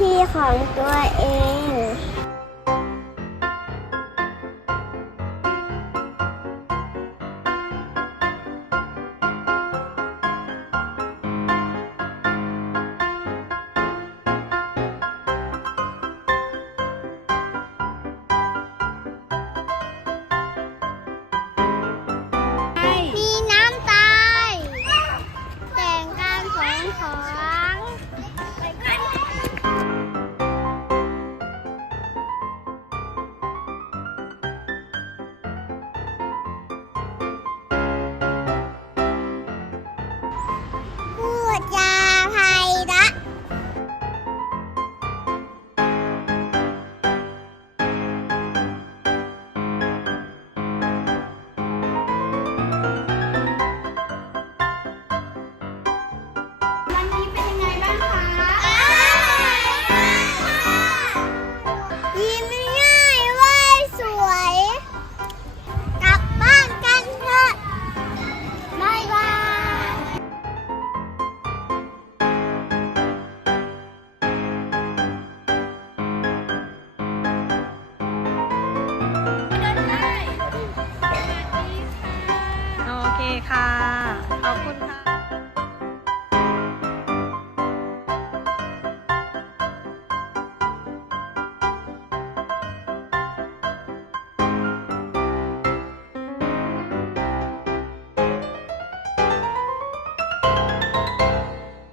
ที่ของตัวเองมีน้ำตายแต่งการของขอ ค่ะ ขอบคุณค่ะ